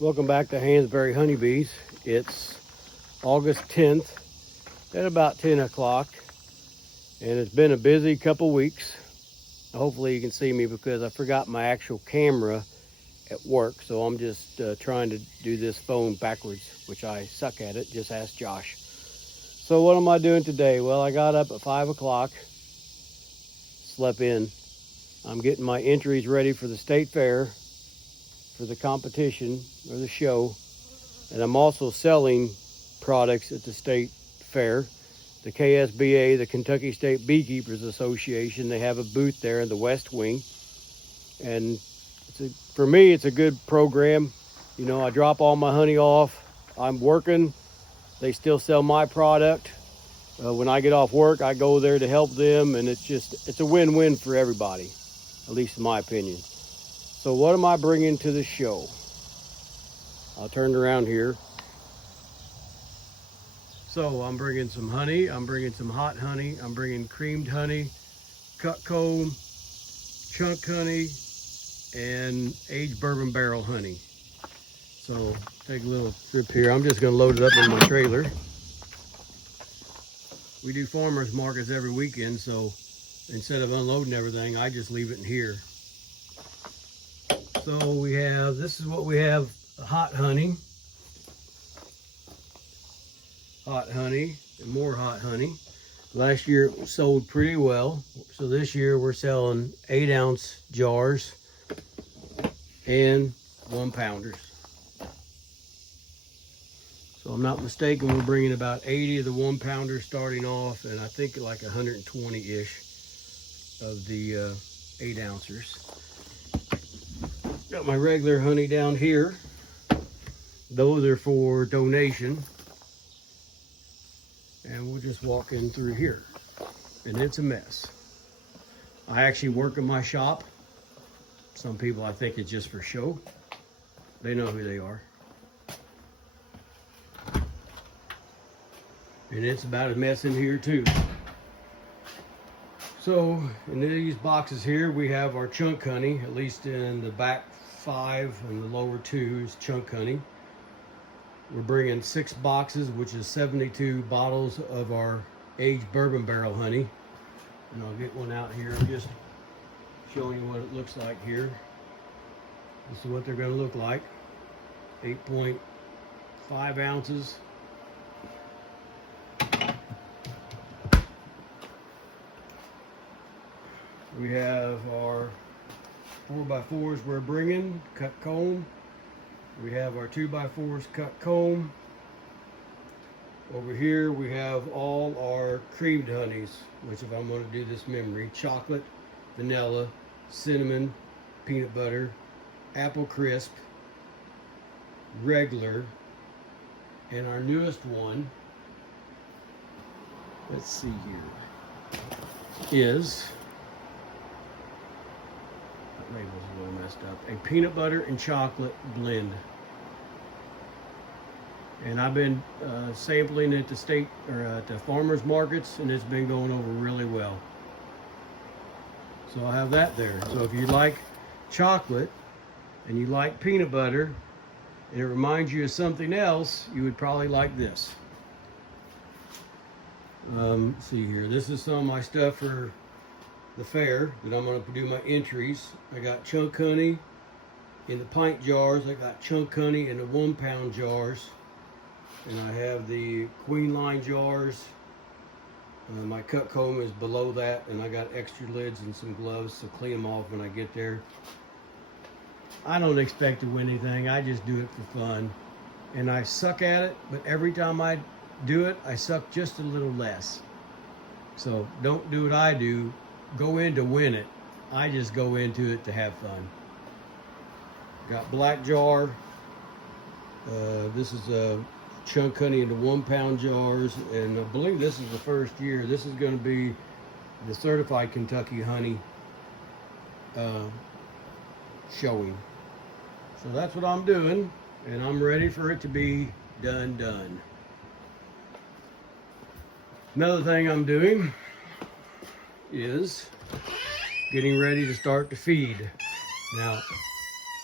Welcome back to Hansberry Honeybees. It's August 10th at about 10 o'clock, and it's been a busy couple weeks. Hopefully you can see me because I forgot my actual camera at work, so I'm just trying to do this phone backwards, which I suck at it. Just ask Josh. So what am I doing today? Well, I got up at 5 o'clock, slept in. I'm getting my entries ready for the state fair, for the competition or the show, and I'm also selling products at the state fair. The KSBA, the Kentucky State Beekeepers Association, they have a booth there in the West Wing, and for me it's a good program. You know, I drop all my honey off, I'm working, they still sell my product. When I get off work, I go there to help them, and it's a win-win for everybody, at least in my opinion. So what am I bringing to the show? I'll turn around here. So I'm bringing some honey. I'm bringing some hot honey. I'm bringing creamed honey, cut comb, chunk honey, and aged bourbon barrel honey. So take a little trip here. I'm just going to load it up in my trailer. We do farmers markets every weekend, so instead of unloading everything, I just leave it in here. So this is what we have: hot honey, and more hot honey. Last year it sold pretty well, so this year we're selling 8-ounce jars and 1-pounders. So I'm not mistaken, we're bringing about 80 of the 1-pounders starting off, and I think like 120-ish of the 8-ouncers. Got my regular honey down here. Those are for donation. And we'll just walk in through here. And it's a mess. I actually work in my shop. Some people, I think it's just for show. They know who they are. And it's about a mess in here too. So in these boxes here, we have our chunk honey, at least in the back 5 and the lower 2 is chunk honey. We're bringing 6 boxes, which is 72 bottles of our aged bourbon barrel honey. And I'll get one out here. I'm just showing you what it looks like here. This is what they're going to look like. 8.5 ounces. We have our 4x4s we're bringing, cut comb. We have our 2x4s cut comb. Over here we have all our creamed honeys, which, if I'm going to do this memory: chocolate, vanilla, cinnamon, peanut butter, apple crisp, regular, and our newest one, let's see here, is, label's a little messed up, a peanut butter and chocolate blend. And I've been sampling at the state or at the farmers markets, and it's been going over really well. So I'll have that there. So if you like chocolate and you like peanut butter and it reminds you of something else, you would probably like this. See here, this is some of my stuff for the fair that I'm going to do my entries. I got chunk honey in the pint jars. I got chunk honey in the 1-pound jars, and I have the queen line jars. My cut comb is below that, and I got extra lids and some gloves to clean them off when I get there. I don't expect to win anything. I just do it for fun, and I suck at it, but every time I do it, I suck just a little less. So don't do what I do. Go in to win it. I just go into it to have fun. Got black jar. This is a chunk honey into 1-pound jars, and I believe this is the first year. This is going to be the certified Kentucky honey showing. So that's what I'm doing, and I'm ready for it to be done. Another thing I'm doing is getting ready to start to feed. Now,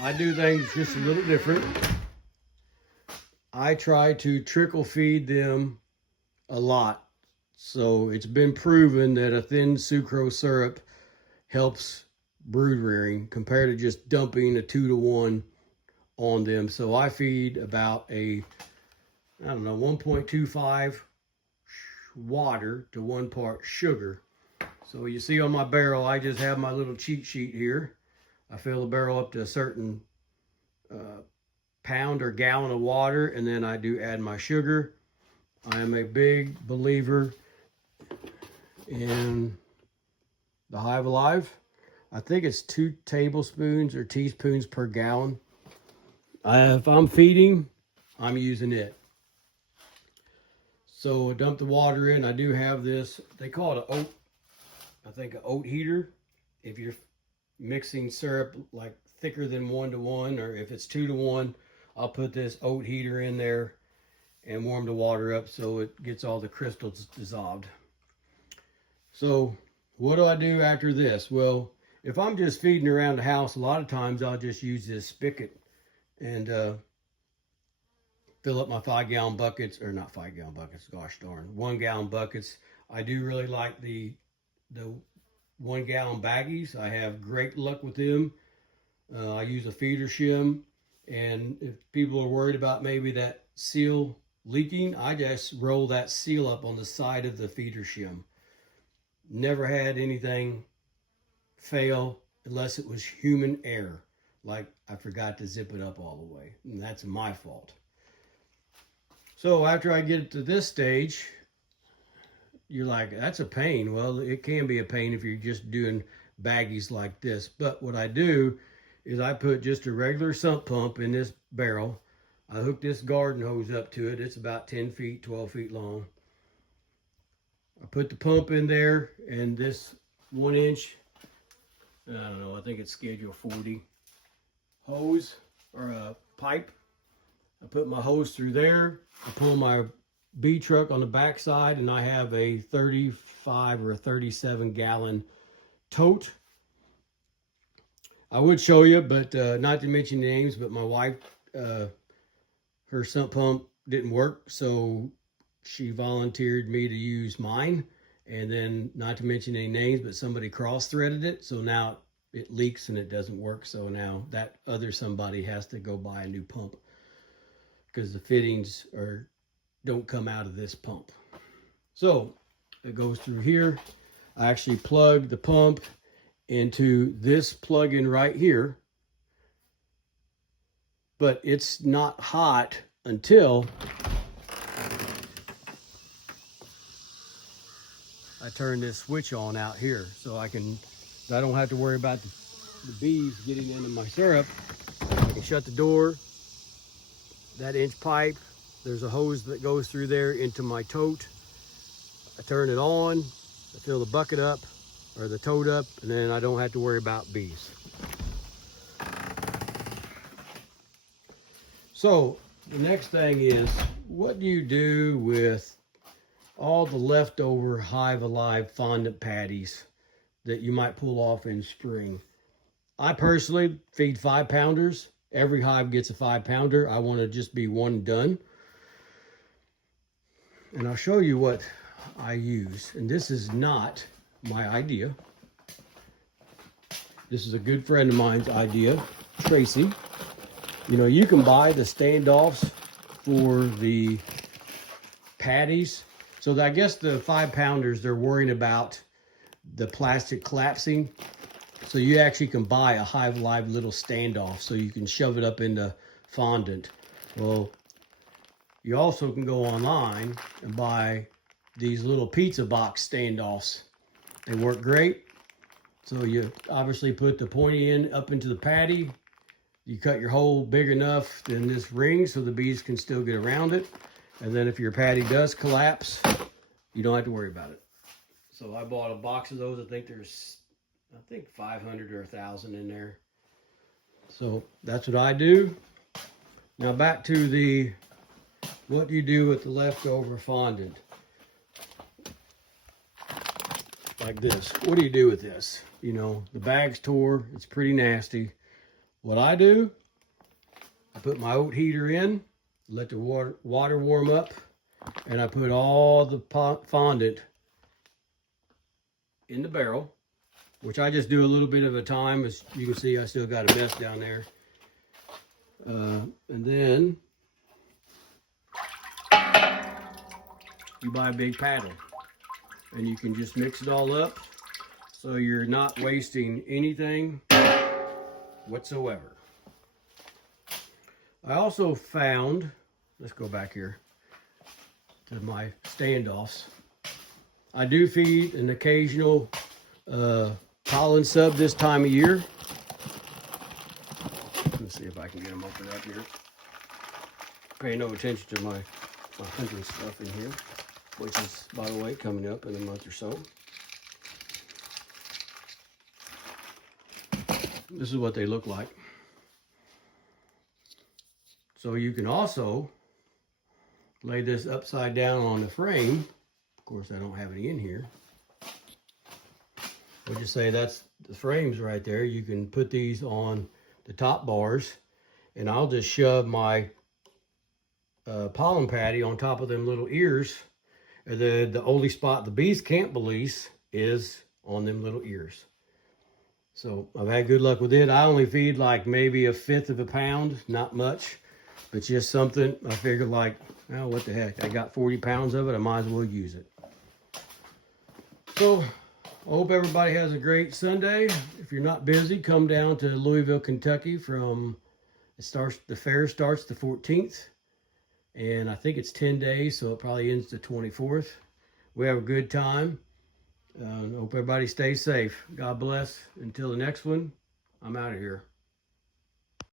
I do things just a little different. I try to trickle feed them a lot. So it's been proven that a thin sucrose syrup helps brood rearing compared to just dumping a 2-to-1 on them. So I feed about I don't know, 1.25 water to 1 part sugar. So you see on my barrel, I just have my little cheat sheet here. I fill the barrel up to a certain pound or gallon of water, and then I do add my sugar. I am a big believer in the Hive Alive. I think it's 2 tablespoons or teaspoons per gallon. If I'm feeding, I'm using it. So dump the water in. I do have this, they call it an oat heater. If you're mixing syrup like thicker than 1-to-1, or if it's 2-to-1, I'll put this oat heater in there and warm the water up so it gets all the crystals dissolved. So what do I do after this? Well, if I'm just feeding around the house, a lot of times I'll just use this spigot and fill up my 5-gallon buckets, or not 5-gallon buckets, gosh darn, 1-gallon buckets. I do really like the 1-gallon baggies. I have great luck with them. I use a feeder shim, and if people are worried about maybe that seal leaking, I just roll that seal up on the side of the feeder shim. Never had anything fail unless it was human error, like I forgot to zip it up all the way, and that's my fault. So after I get to this stage, you're like, that's a pain. Well, it can be a pain if you're just doing baggies like this. But what I do is I put just a regular sump pump in this barrel. I hook this garden hose up to it. It's about 10 feet, 12 feet long. I put the pump in there, and this 1-inch, I don't know, I think it's schedule 40 hose or a pipe. I put my hose through there. I pull my bee truck on the back side, and I have a 35 or a 37 gallon tote. I would show you, but not to mention names, but my wife, her sump pump didn't work, so she volunteered me to use mine. And then, not to mention any names, but somebody cross-threaded it, so now it leaks and it doesn't work. So now that other somebody has to go buy a new pump because the fittings don't come out of this pump. So it goes through here. I actually plug the pump into this plug-in right here, but it's not hot until I turn this switch on out here, so I don't have to worry about the bees getting into my syrup. I can shut the door. That inch pipe, there's a hose that goes through there into my tote. I turn it on, I fill the bucket up, or the tote up, and then I don't have to worry about bees. So the next thing is, what do you do with all the leftover Hive Alive fondant patties that you might pull off in spring? I personally feed 5-pounders. Every hive gets a 5-pounder. I want to just be one and done. And I'll show you what I use. And this is not my idea. This is a good friend of mine's idea, Tracy. You know, you can buy the standoffs for the patties. So I guess the 5-pounders, they're worrying about the plastic collapsing. So you actually can buy a Hive Alive little standoff so you can shove it up into fondant. Well, you also can go online and buy these little pizza box standoffs. They work great. So you obviously put the pointy end up into the patty. You cut your hole big enough in this ring so the bees can still get around it. And then if your patty does collapse, you don't have to worry about it. So I bought a box of those. I think there's 500 or 1,000 in there. So that's what I do. Now back to what do you do with the leftover fondant? Like this. What do you do with this? You know, the bag's tore. It's pretty nasty. What I do, I put my oat heater in. let the water warm up, and I put all the fondant in the barrel, which I just do a little bit at a time. As you can see, I still got a mess down there. And then you buy a big paddle, and you can just mix it all up so you're not wasting anything whatsoever. I also found, let's go back here to my standoffs. I do feed an occasional pollen sub this time of year. Let's see if I can get them open up here. Pay no attention to my hunting stuff in here, which is, by the way, coming up in a month or so. This is what they look like. So you can also lay this upside down on the frame. Of course, I don't have any in here. We'll just say that's the frames right there. You can put these on the top bars, and I'll just shove my pollen patty on top of them little ears. The only spot the bees can't release is on them little ears. So I've had good luck with it. I only feed like maybe 1/5 of a pound, not much, but just something. I figured like, oh, what the heck? I got 40 pounds of it. I might as well use it. So I hope everybody has a great Sunday. If you're not busy, come down to Louisville, Kentucky the fair starts the 14th. And I think it's 10 days, so it probably ends the 24th. We have a good time. Hope everybody stays safe. God bless. Until the next one, I'm out of here.